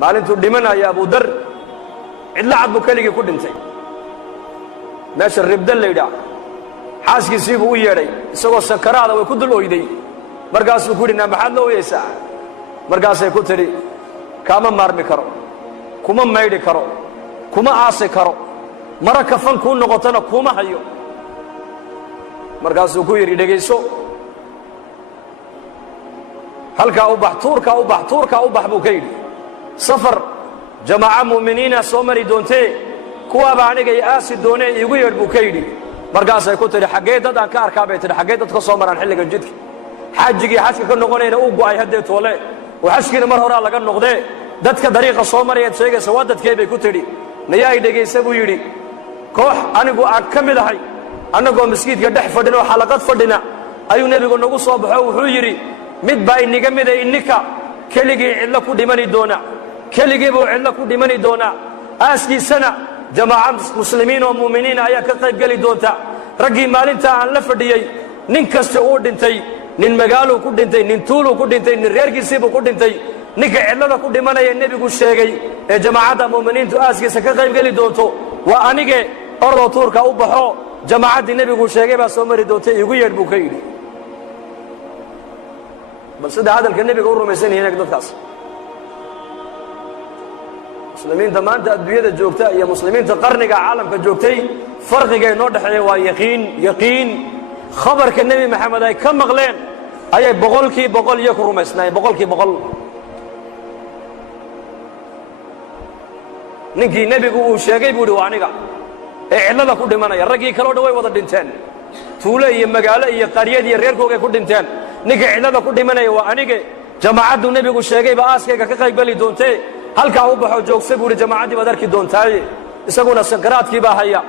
maalintuu dhimanaya abuu dar cidla cad buu keligii ku dhintay meesha ribda la yidhaah xaaskiisii buu u yeedhay isagoo sakaraada way ku dul oyday markaasuu ku yidhi naa maxaad la ooyaysaa markaasay ku tidhi kaama maarmi karo kuma maydhi karo kuma aasi karo mara kafan kuu noqotona kuma hayo markaasuu ku yidhi dhegayso halkaa u bax tuurkaa u bax buu ka yidhi safar jamaaca mu'miniina soo mari doontee kuwaaba aniga i aasi doonee iigu yeedh buu ka yidhi markaasay ku tidhi xaggee dad aan ka arkaa bay tidhi xaggee dad ka soo maraan xilligan jidka xaajigii xajka ka noqonayna uu go'ay haddee toole oo xajkiina mar horaa laga noqdee dadka dariiqa soo marayaad sheegaysa waa dadkee bay ku tidhi nayaa i dhegaysa buu yidhi koox anigu aan ka mid ahay annagoo maskiidka dhex fadhin oo xalaqad fadhina ayuu nebigu nagu soo baxo wuxuu yidhi mid baa iniga mida ininka keligii cidlo ku dhimani doona keligii buu cidlo ku dhimani doonaa aaskiisana jamaaca muslimiin oo mu'miniina ayaa ka qayb geli doonta raggii maalintaa aan la fadhiyey nin kasta uu dhintay nin magaaluu ku dhintay nin tuuluu ku dhintay nin reerkiisiibuu ku dhintay ninka cidlada ku dhimanaya nebigu sheegay ee jamaacadda mu'miniintu aaskiisa ka qayb geli doonto waa anige ordoo tuurka u baxo jamaacaddii nebigu sheegay baa soo mari doonta iigu yeedh buu ka yidhi bal sida hadalka nebiga u rumaysan yihiin dadkaas muslimiinta maanta adduunyada joogta iyo muslimiinta qarniga caalamka joogtay farqiga inoo dhexeeya waa yaqiin khabarka nebi maxamed ay ka maqleen ayay boqolkii boqol iyo ku rumaysnaayeen boqolkii boqol ninkii nebigu uu sheegay buu yidhi waa aniga ee cidlada ku dhimanaya raggii kaloo dhan way wada dhinteen tuulo iyo magaalo iyo qaryad iyo reerkoogay ku dhinteen ninka cidlada ku dhimanaya waa anige jamaacaddu nebigu sheegayba aaskayga ka qayb geli doontee halkaa u baxoo joogsa buu yidhi jamaacaddii baad arki doontaaye isaguna sakaraadkii baa haya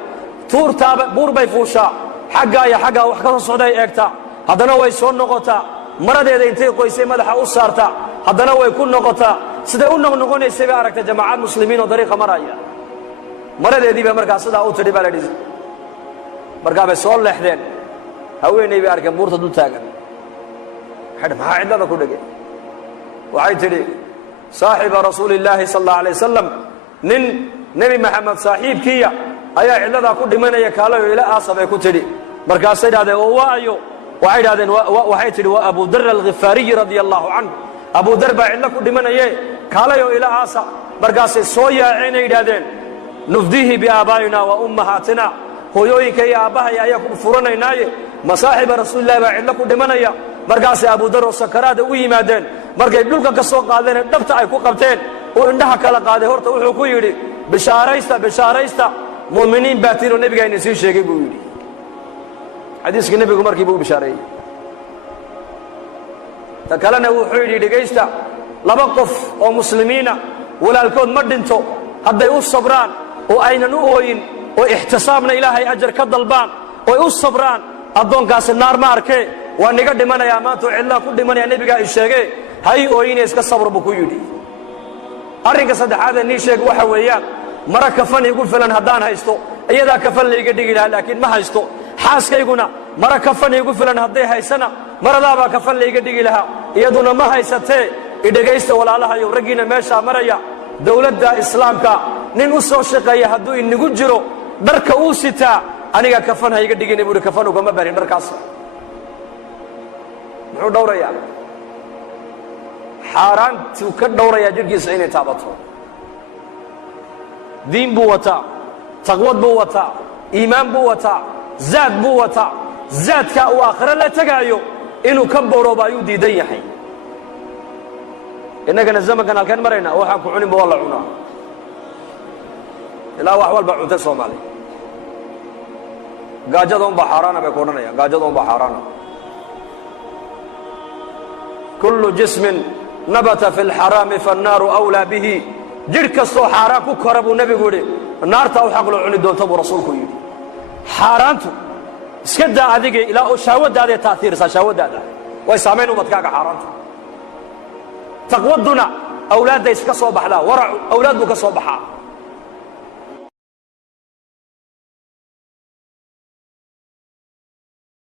tuurtaaba buur bay fuushaa xaggaa iyo xaggaa wax ka soo socday eegtaa haddana way soo noqotaa maradeeda intay qoysay madaxa u saartaa haddana way ku noqotaa siday u noqnoqonaysay bay aragtay jamaacad muslimiin oo dariiqa maraya maradeedii bay markaa sidaa u tidhi baa la dhisi markaa bay soo leexdeen haweenay bay arkeen buurta dul taagan maxaa cidlada ku dhegay waxay tidhi saaxiba rasuuli illaahi sal allahu alay wasalam nin nebi maxamed saaxiibkiiya ayaa cidladaa ku dhimanaya kaalayo ila aasa bay ku tidhi markaasay idhahdeen oo waayo waxay idhahdeen waxay tidhi waa abuu dar alkhifaariyi radia allahu canhu abuu dar baa cidlo ku dhimanaye kaalayo ila aasa markaasay soo yaaceenay yidhahdeen nufdihi biaabaa'ina wa ummahaatina hooyooyinka iyo aabbahaya ayaa ku furanaynaaye masaaxiba rasuulillahi baa cidlo ku dhimanaya markaasay abuu dar oo sakaraada u yimaadeen markay dhulka ka soo qaadeenee dhabta ay ku qabteen uu indhaha kala qaaday horta wuxuu ku yidhi bishaaraysta mu'miniin baa tiinoo nebigaa ina sii sheegay buu yidhi xadiiskii nebigu markii buu u bishaareeyey ta kalena wuxuu yidhi dhegaysta laba qof oo muslimiina walaalkood ma dhinto hadday u sabraan oo aynan u ooyin oo ixtisaabna ilaahay ajar ka dalbaan oo ay u sabraan addoonkaasi naar ma arkee waa niga dhimanayaa maanta oo cidlaa ku dhimanaya nebigaa i sheegee ha ii ooyine iska sabr buu ku yidhi arrinka saddexaadee nii sheeg waxa weeyaan mara kafan iigu filan haddaan haysto iyadaa kafan layga dhigi lahaa laakiin ma haysto xaaskayguna mara kafan iigu filan hadday haysana maradaabaa kafan layga dhigi lahaa iyaduna ma haysatee idhegaysta walaalahayow raggiina meeshaa maraya dawladda islaamka nin u soo shaqeeya hadduu inigu jiro dharka uu sitaa aniga kafan hayga dhigina buuhi kafan ugama barin dharkaas muxuu dhowrayaa xaaraantuu ka dhowrayaa jidhkiisa inay taabato diin buu wataa taqwad buu wataa iimaan buu wataa zaad buu wataa zaadkaa uu aakhiro la tegaayo inuu ka borooba ayuu diidan yahay innagana zamankan halkeen maraynaa waxaan ku cuninba waa la cunaa ilaa wax walba cuntay soomaaliya gaajada unbaa xaaraana bay ku odhanayaan gaajada unbaa xaaraana kullu jismin nabata fi lxaraami faannaaru awlaa bihi jidh kastoo xaaraan ku kora buu nebigu yidhi naartaa u xaq loo cuni doonta buu rasuulku yidhi xaaraantu iska daa adige ilaa oo shahwadaaday taaiirisaa shahwadaada way saamayn ubadkaaga xaaraanta taqwaduna awlaadday iska soo baxdaa waracu awlaad buu ka soo baxaa